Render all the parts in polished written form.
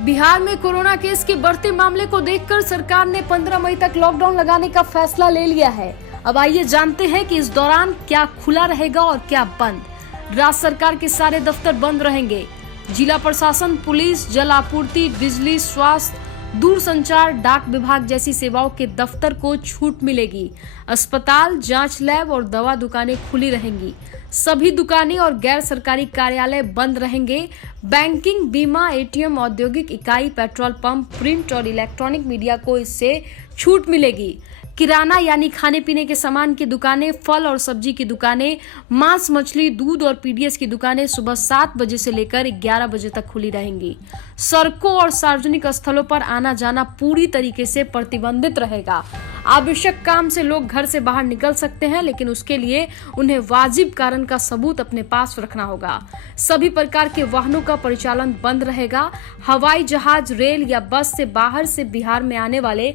बिहार में corona case के बढ़ते मामले को देखकर सरकार ने 15 मई तक लॉकडाउन लगाने का फैसला ले लिया है। अब आइए जानते हैं कि इस दौरान क्या खुला रहेगा और क्या बंद। राज्य सरकार के सारे दफ्तर बंद रहेंगे। जिला प्रशासन, पुलिस, जल आपूर्ति, बिजली, स्वास्थ्य, दूरसंचार, डाक विभाग जैसी सेवाओं के दफ्तर को छूट मिलेगी। अस्पताल, जांच लैब और दवा दुकानें खुली रहेंगी। सभी दुकानें और गैर सरकारी कार्यालय बंद रहेंगे। बैंकिंग, बीमा, एटीएम, औद्योगिक इकाई, पेट्रोल पंप, प्रिंट और इलेक्ट्रॉनिक मीडिया को इससे छूट मिलेगी। किराना यानी खाने पीने के सामान की दुकानें, फल और सब्जी की दुकानें, मांस, मछली, दूध और पीडीएस की दुकानें सुबह 7 बजे से लेकर 11 बजे तक खुली रहेंगी। सड़कों और सार्वजनिक स्थलों पर आना जाना पूरी तरीके से प्रतिबंधित रहेगा। आवश्यक काम से लोग घर से बाहर निकल सकते हैं, लेकिन उसके लिए उन्हें वाजिब कारण का सबूत अपने पास रखना होगा। सभी प्रकार के वाहनों का परिचालन बंद रहेगा। हवाई जहाज, रेल या बस से बाहर से बिहार में आने वाले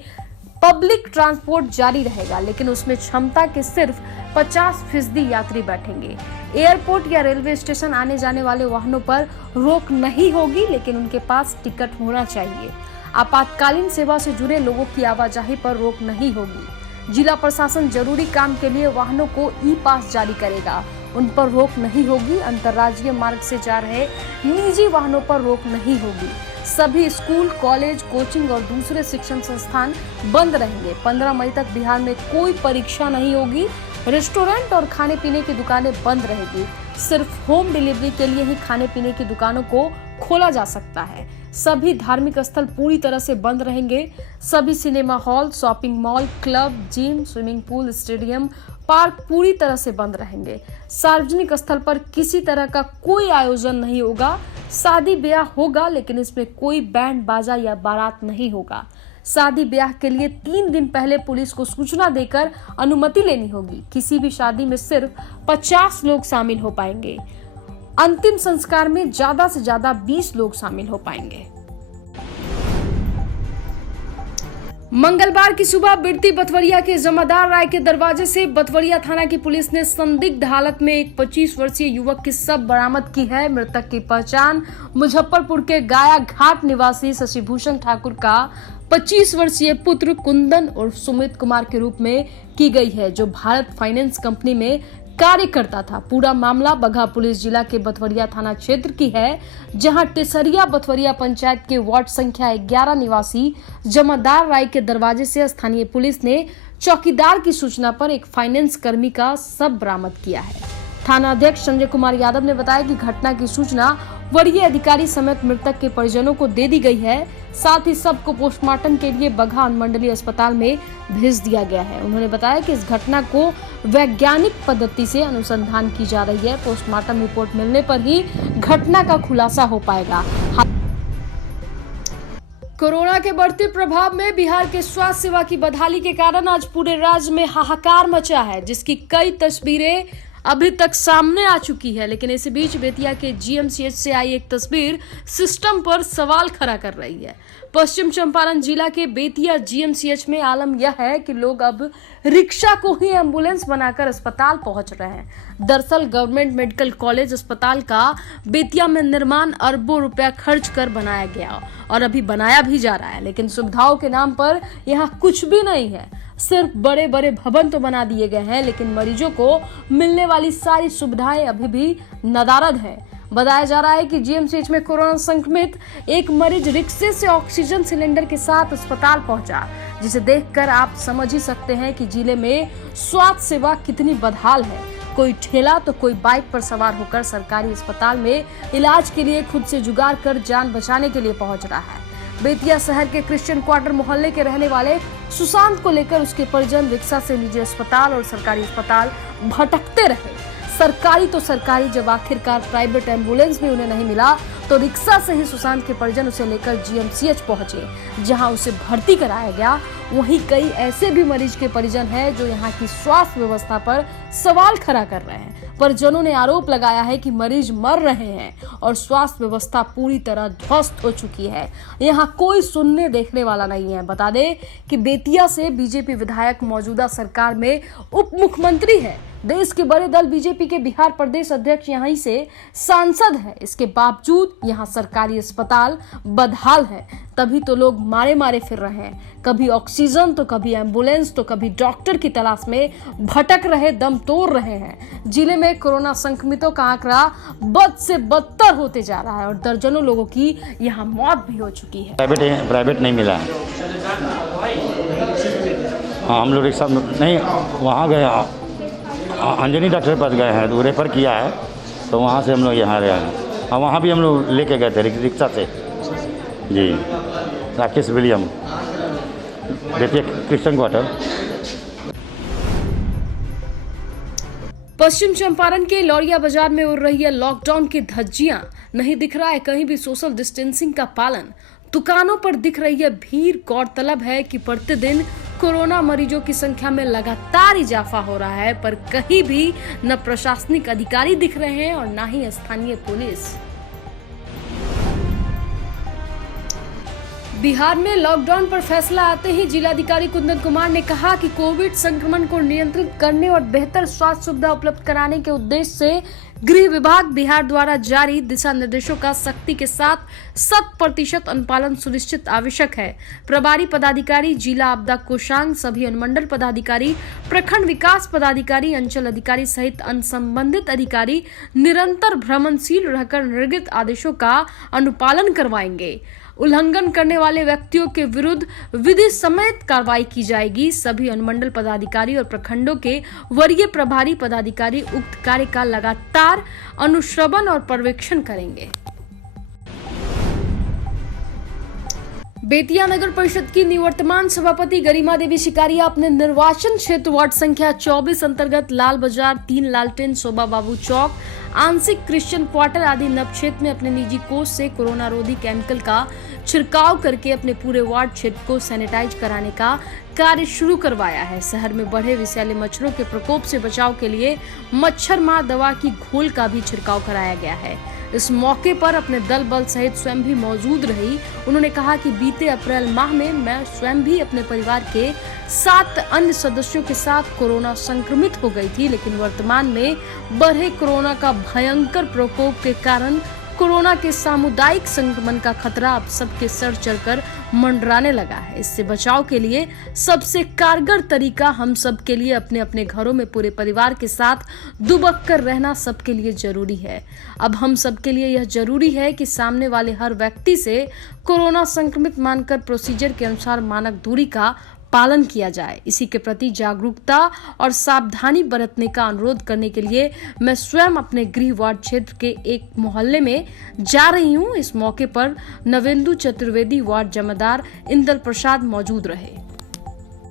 पब्लिक ट्रांसपोर्ट जारी रहेगा, लेकिन उसमें क्षमता के सिर्फ 50% यात्री बैठेंगे। एयरपोर्ट या रेलवे स्टेशन आने जाने वाले वाहनों पर रोक नहीं होगी, लेकिन उनके पास टिकट होना चाहिए। आपातकालीन सेवा से जुड़े लोगों की आवाजाही पर रोक नहीं होगी। जिला प्रशासन जरूरी काम के लिए वाहनों को ई पास जारी करेगा, उन पर रोक नहीं होगी। अंतर्राज्यीय मार्ग से जा रहे निजी वाहनों पर रोक नहीं होगी। सभी स्कूल, कॉलेज, कोचिंग और दूसरे शिक्षण संस्थान बंद रहेंगे। 15 मई तक बिहार में कोई परीक्षा नहीं होगी। रेस्टोरेंट और खाने पीने की दुकानें बंद रहेगी। सिर्फ होम डिलीवरी के लिए ही खाने पीने की दुकानों को खोला जा सकता है। सभी धार्मिक स्थल पूरी तरह से बंद रहेंगे। सभी cinema hall, shopping mall, club, gym, swimming pool, stadium, park पूरी तरह से बंद रहेंगे। सार्वजनिक स्थल पर किसी तरह का कोई आयोजन नहीं होगा। शादी ब्याह होगा, लेकिन इसमें कोई बैंड बाजा या बारात नहीं होगा। शादी ब्याह के लिए 3 दिन पहले पुलिस को सूचना देकर अनुमति लेनी होगी। किसी भी शादी में सिर्फ 50 लोग शामिल हो पाएंगे। अंतिम संस्कार में ज्यादा से ज्यादा 20 लोग शामिल हो पाएंगे। मंगलवार की सुबह बिरती बथवरिया के जमादार राय के दरवाजे से बथवरिया थाना की पुलिस ने संदिग्ध हालत में एक 25 वर्षीय युवक की शव बरामद की है। मृतक की पहचान मुजफ्फरपुर के गाया घाट निवासी शशिभूषण ठाकुर का 25 वर्षीय पुत्र कुंदन और सुमित कुमार के रूप में की गई है, जो भारत फाइनेंस कंपनी में कार्य करता था। पूरा मामला बगहा पुलिस जिला के बथवरिया थाना क्षेत्र की है, जहां टेसरिया बथवरिया पंचायत के वार्ड संख्या 11 निवासी जमादार राय के दरवाजे से स्थानीय पुलिस ने चौकीदार की सूचना पर एक फाइनेंस कर्मी का शव बरामद किया है। थाना अध्यक्ष संजय कुमार यादव ने बताया कि घटना की सूचना वरीय अधिकारी समेत मृतक के परिजनों को दे दी गई है। साथ ही शव को पोस्टमार्टम के लिए बगहा अनुमंडलीय अस्पताल में भेज दिया गया है। उन्होंने बताया कि इस घटना को वैज्ञानिक पद्धति से अनुसंधान की जा रही है। पोस्टमार्टम रिपोर्ट मिलने पर ही घटना का खुलासा हो पाएगा। कोरोना के बढ़ते प्रभाव में बिहार के स्वास्थ्य सेवा की बदहाली के कारण आज पूरे राज्य में हाहाकार मचा है, जिसकी कई तस्वीरें अभी तक सामने आ चुकी है। लेकिन इसी बीच बेतिया के जीएमसीएच से आई एक तस्वीर सिस्टम पर सवाल खड़ा कर रही है। पश्चिम चंपारण जिला के बेतिया जीएमसीएच में आलम यह है कि लोग अब रिक्शा को ही एम्बुलेंस बनाकर अस्पताल पहुंच रहे हैं। दरअसल गवर्नमेंट मेडिकल कॉलेज अस्पताल का बेतिया में निर्माण अरबों रुपया खर्च कर बनाया गया और अभी बनाया भी जा रहा है, लेकिन सुविधाओं के नाम पर यहाँ कुछ भी नहीं है। सिर्फ बड़े बड़े भवन तो बना दिए गए हैं, लेकिन मरीजों को मिलने वाली सारी सुविधाएं अभी भी नदारद है। बताया जा रहा है कि जीएमसीएच में कोरोना संक्रमित एक मरीज रिक्शे से ऑक्सीजन सिलेंडर के साथ अस्पताल पहुंचा, जिसे देखकर आप समझ ही सकते हैं कि जिले में स्वास्थ्य सेवा कितनी बदहाल है। कोई ठेला तो कोई बाइक पर सवार होकर सरकारी अस्पताल में इलाज के लिए खुद से जुगाड़ कर जान बचाने के लिए पहुंच रहा है। बेतिया शहर के क्रिश्चियन क्वार्टर मोहल्ले के रहने वाले सुशांत को लेकर उसके परिजन रिक्शा से निजी अस्पताल और सरकारी अस्पताल भटकते रहे। सरकारी तो सरकारी, जब आखिरकार प्राइवेट एम्बुलेंस भी उन्हें नहीं मिला तो रिक्शा से ही सुशांत के परिजन उसे लेकर जीएमसीएच पहुंचे, जहां उसे भर्ती कराया गया। वहीं कई ऐसे भी मरीज के परिजन हैं जो यहाँ की स्वास्थ्य व्यवस्था पर सवाल खड़ा कर रहे हैं। परिजनों ने आरोप लगाया है कि मरीज मर रहे हैं और स्वास्थ्य व्यवस्था पूरी तरह ध्वस्त हो चुकी है। यहाँ कोई सुनने देखने वाला नहीं है। बता दें कि बेतिया से बीजेपी विधायक मौजूदा सरकार में उप मुख्यमंत्री है। देश के बड़े दल बीजेपी के बिहार प्रदेश अध्यक्ष यहीं से सांसद है। इसके बावजूद यहाँ सरकारी अस्पताल बदहाल है। तभी तो लोग मारे मारे फिर रहे हैं। कभी ऑक्सीजन तो कभी एम्बुलेंस तो कभी डॉक्टर की तलाश में भटक रहे, दम तोड़ रहे हैं। जिले में कोरोना संक्रमितों का आंकड़ा बद से बदतर होते जा रहा है और दर्जनों लोगों की यहाँ मौत भी हो चुकी है। प्राइवेट नहीं मिला है। हाँ, हम लोग रिक्शा नहीं, वहाँ गए, अंजनी डॉक्टर के पास गए हैं, तो रेफर किया है, तो वहाँ से हम लोग यहाँ रहे हैं। और वहाँ भी हम लोग लेके गए थे रिक्शा से। जी, Rakesh William, Bettiah Christian quarter. Paschim Champaran के लौरिया बाजार में उड़ रही है लॉकडाउन की धज्जियां। नहीं दिख रहा है कहीं भी सोशल डिस्टेंसिंग का पालन। दुकानों पर दिख रही है भीड़। गौरतलब है कि प्रतिदिन कोरोना मरीजों की संख्या में लगातार इजाफा हो रहा है, पर कहीं भी न प्रशासनिक अधिकारी दिख रहे हैं और न ही स्थानीय पुलिस। बिहार में लॉकडाउन पर फैसला आते ही जिलाधिकारी कुंदन कुमार ने कहा कि कोविड संक्रमण को नियंत्रित करने और बेहतर स्वास्थ्य सुविधा उपलब्ध कराने के उद्देश्य से गृह विभाग बिहार द्वारा जारी दिशा निर्देशों का सख्ती के साथ 100% अनुपालन सुनिश्चित आवश्यक है। प्रभारी पदाधिकारी, जिला आपदा कोषांग, सभी अनुमंडल पदाधिकारी, प्रखंड विकास पदाधिकारी, अंचल अधिकारी सहित अन्य संबंधित अधिकारी निरंतर भ्रमणशील रहकर निर्गत आदेशों का अनुपालन करवाएंगे। उल्लंघन करने वाले व्यक्तियों के विरुद्ध विधि समेत कार्रवाई की जाएगी। सभी अनुमंडल पदाधिकारी और प्रखंडों के वरीय प्रभारी पदाधिकारी उक्त कार्य का लगातार अनुश्रवण और पर्यवेक्षण करेंगे। बेतिया नगर परिषद की निवर्तमान सभापति गरिमा देवी शिकारिया अपने निर्वाचन क्षेत्र वार्ड संख्या 24 अंतर्गत लाल बाजार, 3 लालटेन, शोभा बाबू चौक, आंशिक क्रिश्चियन क्वार्टर आदि नव क्षेत्र में अपने निजी कोष से कोरोना रोधी केमिकल का छिड़काव करके अपने पूरे वार्ड क्षेत्र को सैनिटाइज कराने का कार्य शुरू करवाया है। शहर में बढ़े विषैले मच्छरों के प्रकोप से बचाव के लिए मच्छर मार दवा की घोल का भी छिड़काव कराया गया है। इस मौके पर अपने दल बल सहित स्वयं भी मौजूद रही। उन्होंने कहा कि बीते अप्रैल माह में मैं स्वयं भी अपने परिवार के 7 अन्य सदस्यों के साथ कोरोना संक्रमित हो गई थी, लेकिन वर्तमान में बढ़े कोरोना का भयंकर प्रकोप के कारण कोरोना के सामुदायिक संक्रमण का खतरा अब सबके सर चढ़कर मंडराने लगा है। इससे बचाव के लिए सबसे कारगर तरीका हम सब के लिए अपने अपने घरों में पूरे परिवार के साथ दुबक कर रहना सबके लिए जरूरी है। अब हम सबके लिए यह जरूरी है कि सामने वाले हर व्यक्ति से कोरोना संक्रमित मानकर प्रोसीजर के अनुसार मानक दूरी का पालन किया जाए। इसी के प्रति जागरूकता और सावधानी बरतने का अनुरोध करने के लिए मैं स्वयं अपने गृह वार्ड क्षेत्र के एक मोहल्ले में जा रही हूं। इस मौके पर नवेंदु चतुर्वेदी, वार्ड जमादार इंदल प्रसाद मौजूद रहे।